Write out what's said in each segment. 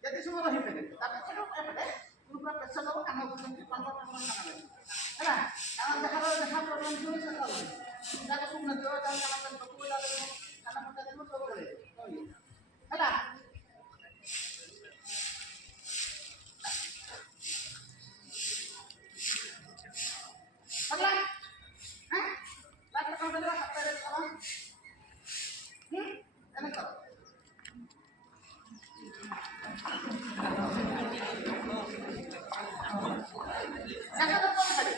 jadi semua roh itu tapi itu berupa pesan apa karena bukan pangkat ହେଲା ଆମେ ଯାହାର ଯାହା ପ୍ରୋବ୍ଲେମ୍ ଥିବ ସେ କର ଯାହା ସବୁ ନଥିବ ତାହେଲେ ଆମେ ସବୁ କାମ ପଟା ଦେବୁ ସବୁ କରେ ହେଲା ହେଲା हैं लास्ट काम करवा हफ्ते करो एने करो जाका तो कौन करे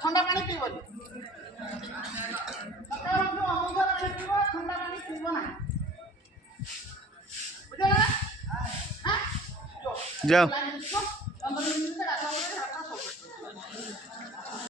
ठंडा पानी पीब ठंडा पानी पीब ना जाओ